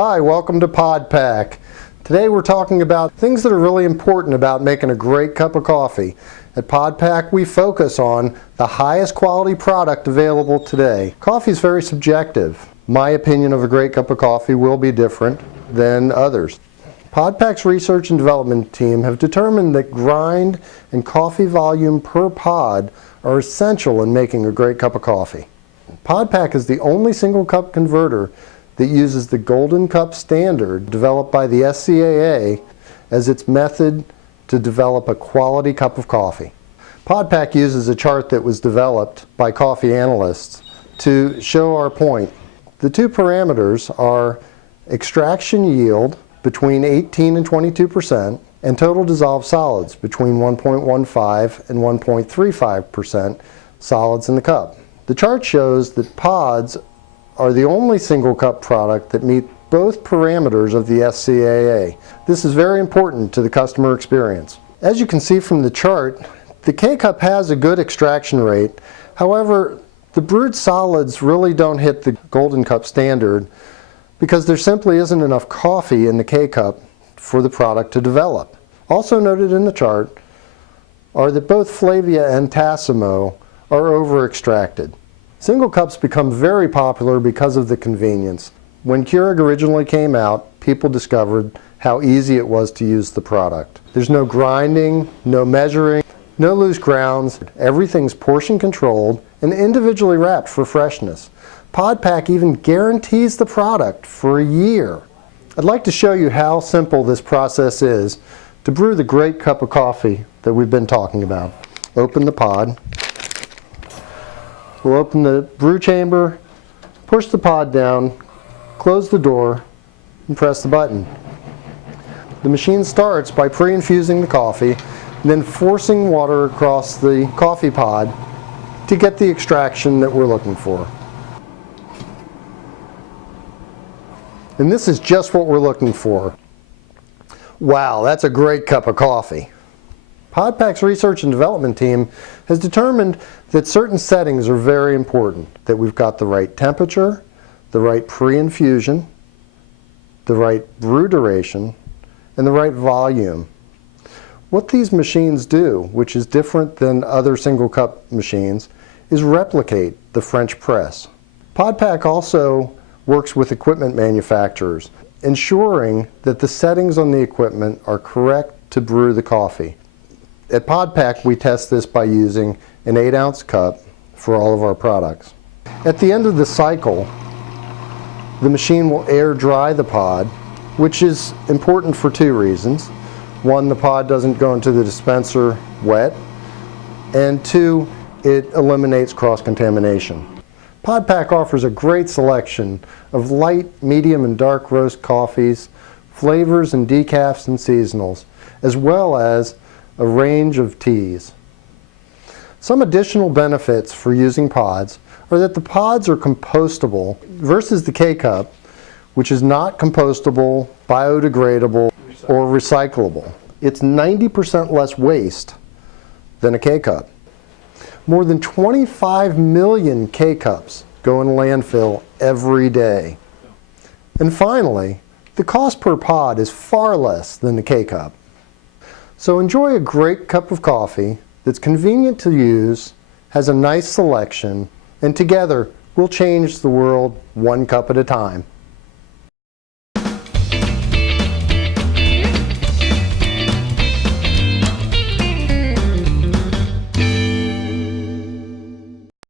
Hi, welcome to Pod Pack. Today we're talking about things that are really important about making a great cup of coffee. At Pod Pack we focus on the highest quality product available today. Coffee is very subjective. My opinion of a great cup of coffee will be different than others. Pod Pack's research and development team have determined that grind and coffee volume per pod are essential in making a great cup of coffee. Pod Pack is the only single cup converter that uses the Golden Cup standard developed by the SCAA as its method to develop a quality cup of coffee. Pod Pack uses a chart that was developed by coffee analysts to show our point. The two parameters are extraction yield between 18 and 22% and total dissolved solids between 1.15 and 1.35% solids in the cup. The chart shows that pods are the only single cup product that meet both parameters of the SCAA. This is very important to the customer experience. As you can see from the chart, the K-Cup has a good extraction rate. However, the brewed solids really don't hit the Golden Cup standard because there simply isn't enough coffee in the K-Cup for the product to develop. Also noted in the chart are that both Flavia and Tassimo are over-extracted. Single cups become very popular because of the convenience. When Keurig originally came out, people discovered how easy it was to use the product. There's no grinding, no measuring, no loose grounds. Everything's portion controlled and individually wrapped for freshness. Pod Pack even guarantees the product for a year. I'd like to show you how simple this process is to brew the great cup of coffee that we've been talking about. Open the pod. We'll open the brew chamber, push the pod down, close the door, and press the button. The machine starts by pre-infusing the coffee, and then forcing water across the coffee pod to get the extraction that we're looking for. And this is just what we're looking for. Wow, that's a great cup of coffee. Pod Pack's research and development team has determined that certain settings are very important, that we've got the right temperature, the right pre-infusion, the right brew duration, and the right volume. What these machines do, which is different than other single cup machines, is replicate the French press. Pod Pack also works with equipment manufacturers, ensuring that the settings on the equipment are correct to brew the coffee. At Pod Pack, we test this by using an 8-ounce cup for all of our products. At the end of the cycle, the machine will air dry the pod, which is important for two reasons. One, the pod doesn't go into the dispenser wet, and two, it eliminates cross-contamination. Pod Pack offers a great selection of light, medium, and dark roast coffees, flavors and decafs and seasonals, as well as a range of teas. Some additional benefits for using pods are that the pods are compostable versus the K-Cup, which is not compostable, biodegradable, or recyclable. It's 90% less waste than a K-Cup. More than 25 million K-Cups go in landfill every day. And finally, the cost per pod is far less than the K-Cup. So enjoy a great cup of coffee that's convenient to use, has a nice selection, and together we'll change the world one cup at a time.